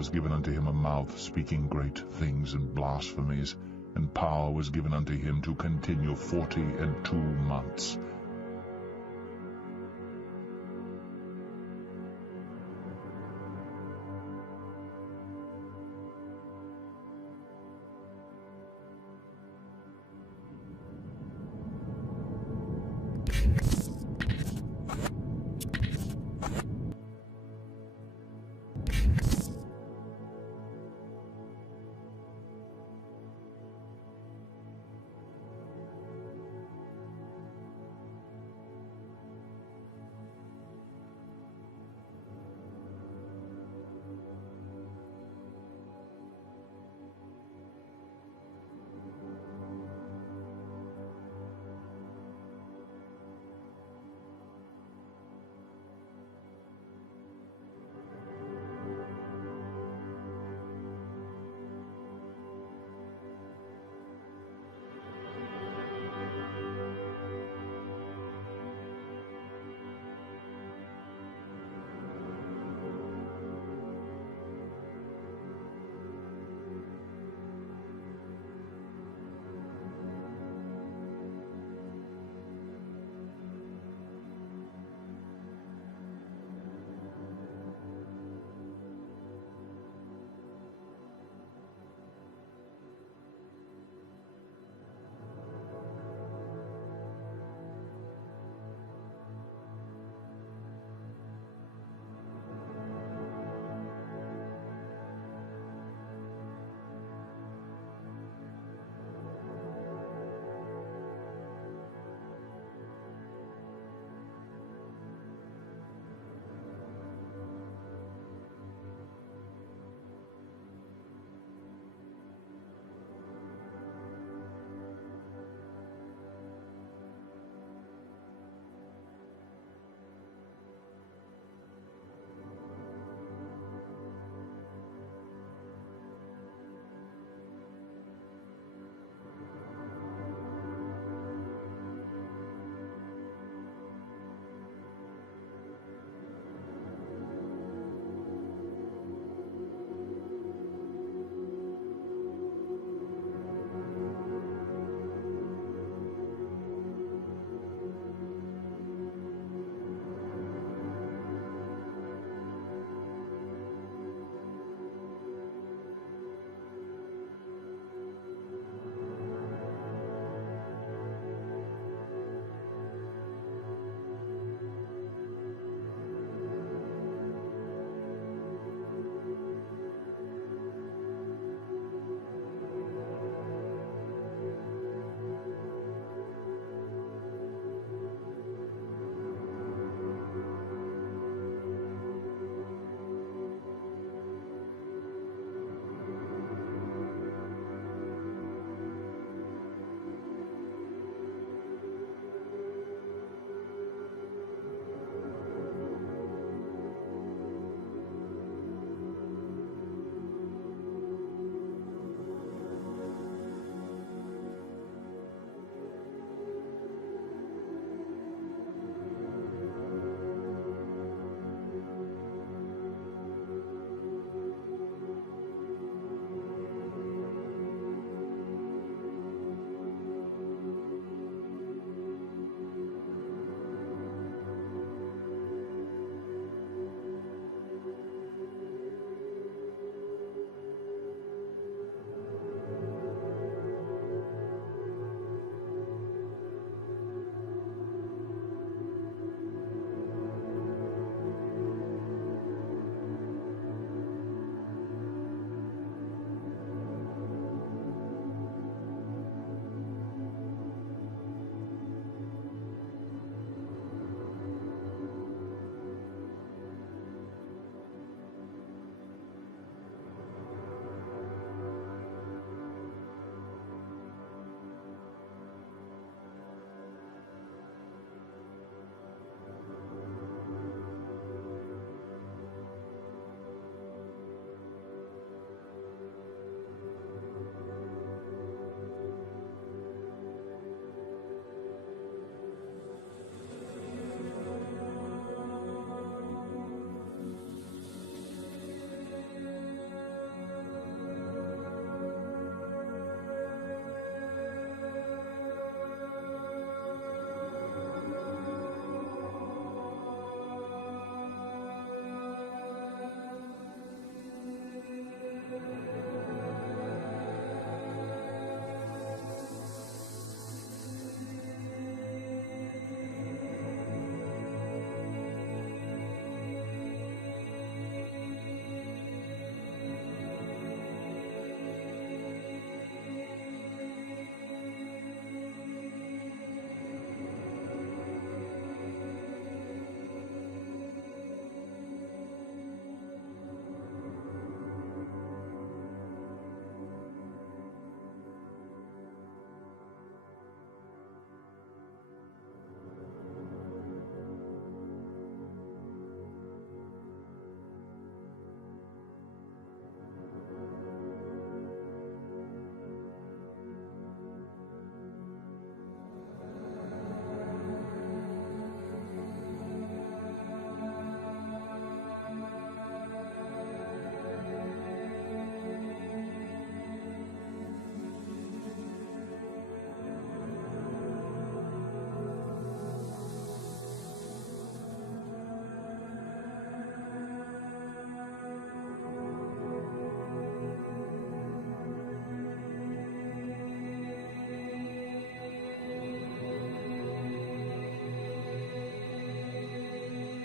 was given unto him a mouth speaking great things and blasphemies, and power was given unto him to continue 42 months.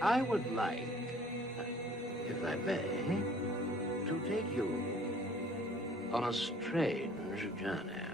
I would like, if I may, to take you on a strange journey.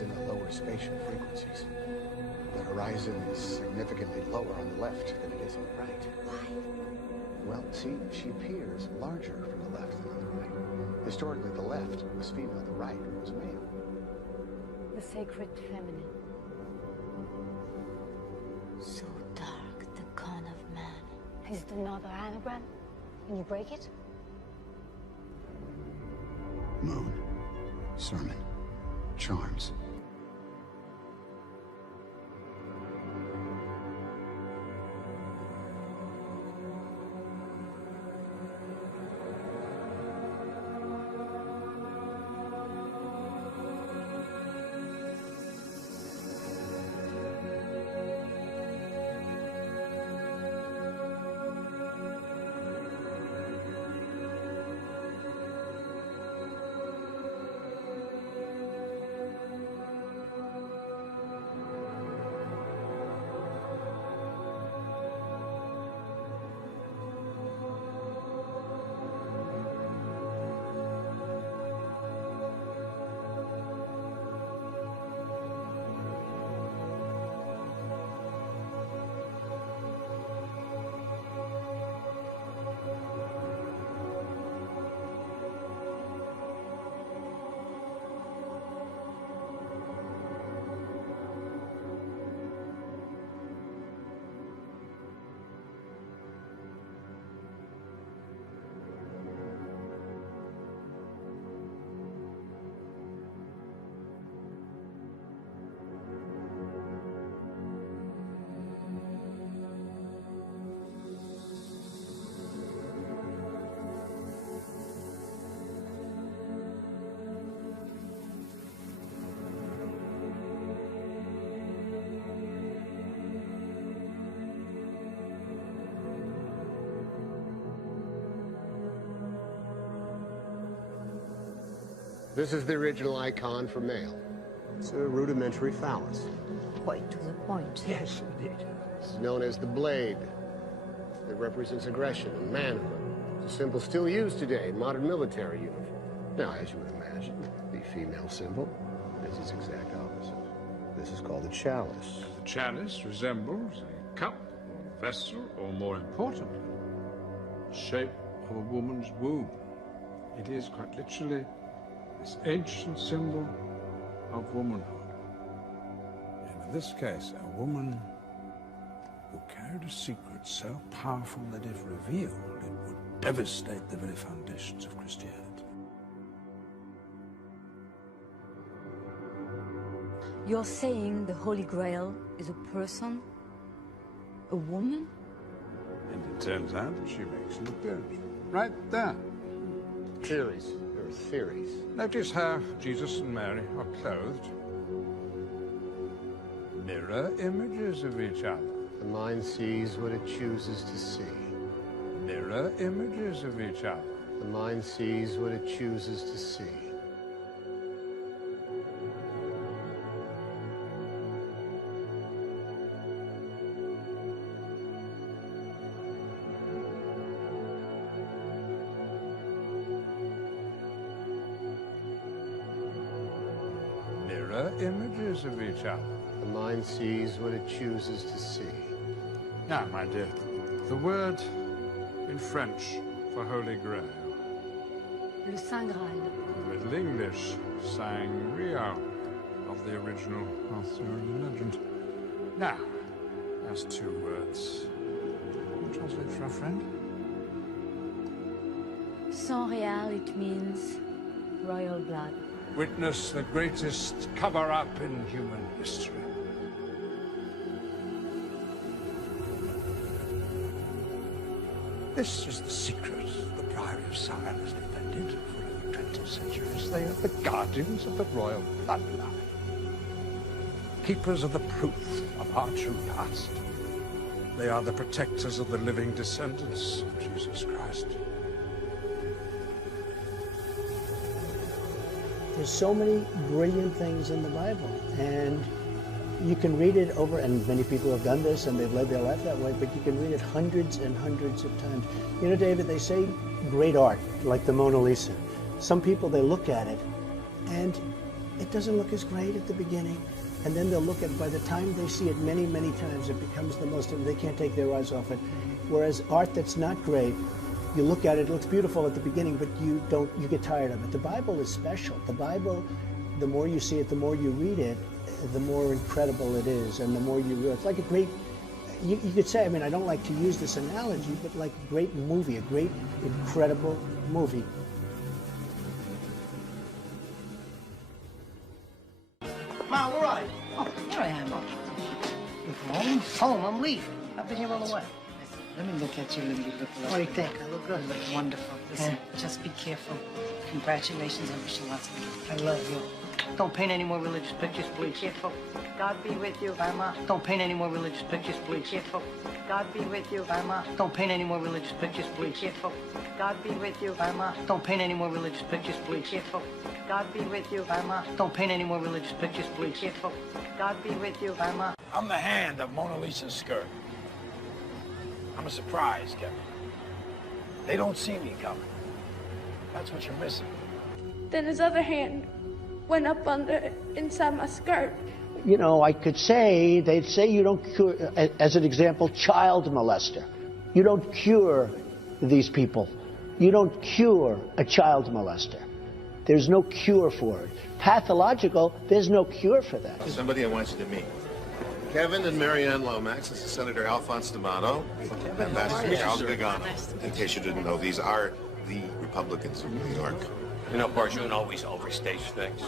in the lower spatial frequencies. The horizon is significantly lower on the left than it is on the right. Why? Well, see, she appears larger from the left than on the right. Historically, the left was female, the right was male. The sacred feminine. So dark, the con of man. Is it another anagram? Can you break it? Moon, sermon, charms. This is the original icon for male. It's a rudimentary phallus. Quite to the point. Yes, indeed. It's known as the blade. It represents aggression and manhood. It's a symbol still used today in modern military uniform. Now, as you would imagine, the female symbol is its exact opposite. This is called a chalice. The chalice resembles a cup or vessel, or more importantly, the shape of a woman's womb. It is quite literally this ancient symbol of womanhood. And in this case, a woman who carried a secret so powerful that if revealed, it would devastate the very foundations of Christianity. You're saying the Holy Grail is a person? A woman? And it turns out that she makes an appearance right there. Theories. There are theories. Notice how Jesus and Mary are clothed. Mirror images of each other. The mind sees what it chooses to see. Mirror images of each other. The mind sees what it chooses to see. Mirror images of each other. The mind sees what it chooses to see. Now, my dear, the word in French for Holy Grail. Le Saint Graal. The Middle English Sangria of the original Arthurian legend. Now, as two words. Can you translate for our friend? Sang Real, it means royal blood. Witness the greatest cover-up in human history. This is the secret the Priory of Sion has defended for over 20 centuries. They are the guardians of the royal bloodline. Keepers of the proof of our true past. They are the protectors of the living descendants of Jesus Christ. There's so many brilliant things in the Bible, and you can read it over, and many people have done this and they've led their life that way, but you can read it hundreds and hundreds of times. You know, David, they say great art, like the Mona Lisa. Some people, they look at it and it doesn't look as great at the beginning, and then they'll look at it. By the time they see it many, many times, it becomes the most, they can't take their eyes off it. Whereas art that's not great, you look at it, it looks beautiful at the beginning, but you get tired of it. The Bible is special. The Bible, the more you see it, the more you read it, the more incredible it is, and the more you realize. It's like a great, you could say, I mean, I don't like to use this analogy, but like a great movie, a great, incredible movie. Ma, where are you? Oh, here I am. Home? Home, I'm leaving. I've been here all the way. Let me look at you, Lily. You look What do you think? I look good. You look wonderful. Listen, just be careful. Congratulations. I wish you lots of luck. I love you. Don't paint any more religious pictures, please. Be careful. God be with you. Bye, Ma. Don't paint any more religious pictures, please. Be careful. God be with you. Bye, Ma. Don't paint any more religious pictures, Be please. careful. God be with you. Bye, Ma. Don't paint any more religious pictures, Be please. careful. God be with you. Bye, Ma. Don't paint any more religious pictures, Be please. careful. God be with you. Bye, Ma. I'm the hand of Mona Lisa's skirt. I'm a surprise, Kevin. They don't see me coming. That's what you're missing. Then his other hand went up inside my skirt. You know, I could say, they'd say you don't cure, as an example, child molester. You don't cure these people. You don't cure a child molester. There's no cure for it. Pathological, there's no cure for that. Somebody I want you to meet. Kevin and Marianne Lomax. This is Senator Alphonse D'Amato. Ambassador Charles Gagano. In case you didn't know, these are the Republicans of New York. You know, Barjoon always overstates things.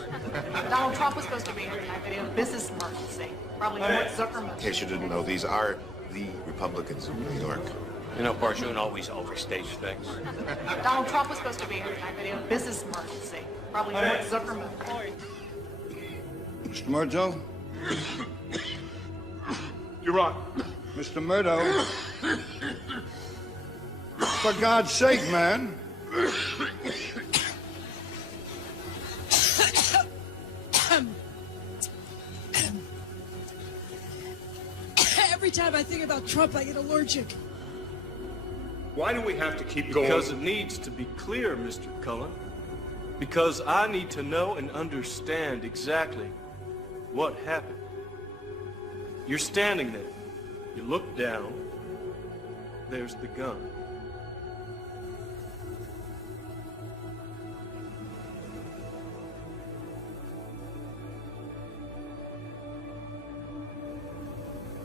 Donald Trump was supposed to be here tonight, but he had a business emergency. Probably Mark Zuckerman. In case you didn't know, these are the Republicans of New York. You know, Barjoon always overstates things. Donald Trump was supposed to be here tonight, but he had a business emergency. Probably Mark Zuckerman. Mr. Murdo? You're on. Mr. Murdo? For God's sake, man. Every time I think about Trump, I get allergic. Why do we have to keep going? Because it needs to be clear, Mr. Cullen. Because I need to know and understand exactly what happened. You're standing there. You look down. There's the gun.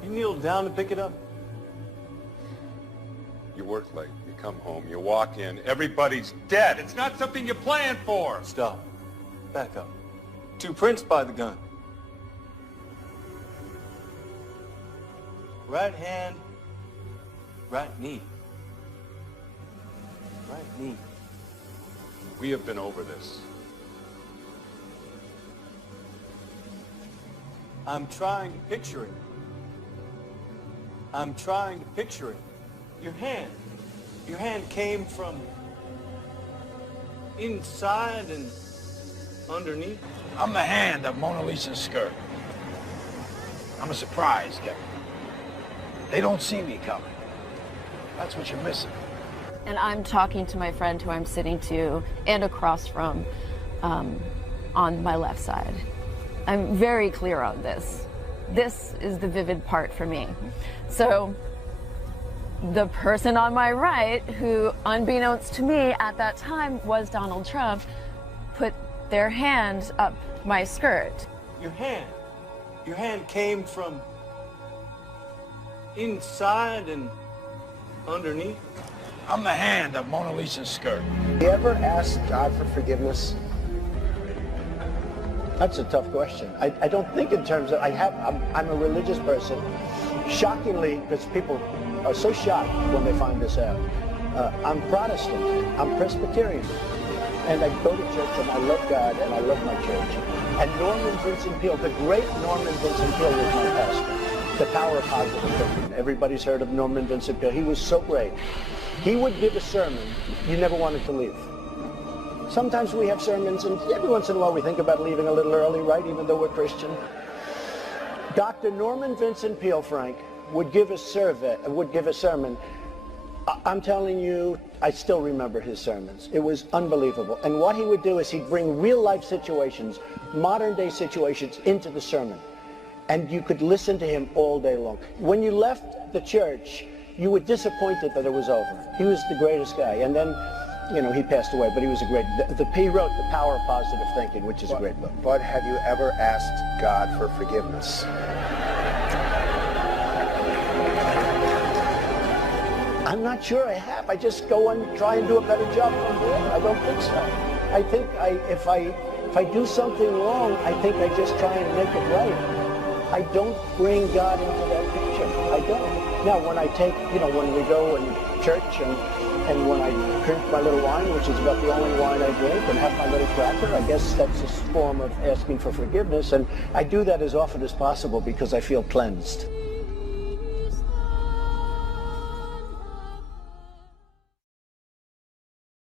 You kneel down to pick it up? You work late, you come home, you walk in, everybody's dead. It's not something you planned for. Stop. Back up. Two prints by the gun. Right hand, right knee. Right knee. We have been over this. I'm trying to picture it. I'm trying to picture it. Your hand came from inside and underneath. I'm the hand of Mona Lisa's skirt. I'm a surprise, Kevin. They don't see me coming. That's what you're missing. And I'm talking to my friend who I'm sitting to and across from on my left side. I'm very clear on this. This is the vivid part for me. So the person on my right, who unbeknownst to me at that time was Donald Trump, put their hand up my skirt. Your hand came from inside and underneath. I'm the hand of Mona Lisa's skirt. You ever ask God for forgiveness? That's a tough question. I don't think in terms of, I'm a religious person. Shockingly, because people are so shocked when they find this out. I'm Protestant, I'm Presbyterian, and I go to church and I love God and I love my church. And Norman Vincent Peale, the great Norman Vincent Peale was my pastor. The power of positive thinking. Everybody's heard of Norman Vincent Peale. He was so great. He would give a sermon you never wanted to leave. Sometimes we have sermons, and every once in a while we think about leaving a little early, right, even though we're Christian. Dr. Norman Vincent Peale, Frank, would give a sermon. I'm telling you, I still remember his sermons. It was unbelievable. And what he would do is he'd bring real-life situations, modern-day situations, into the sermon. and you could listen to him all day long. When you left the church, you were disappointed that it was over. He was the greatest guy. And then, you know, he passed away, but he was a great... He wrote The Power of Positive Thinking, which is a great book. But have you ever asked God for forgiveness? I'm not sure I have. I just go and try and do a better job from there. I don't think so. I think if I do something wrong, I think I just try and make it right. I don't bring God into that picture. I don't. Now, when I take, you know, when we go in church and when I drink my little wine, which is about the only wine I drink, and have my little cracker, I guess that's a form of asking for forgiveness. And I do that as often as possible because I feel cleansed.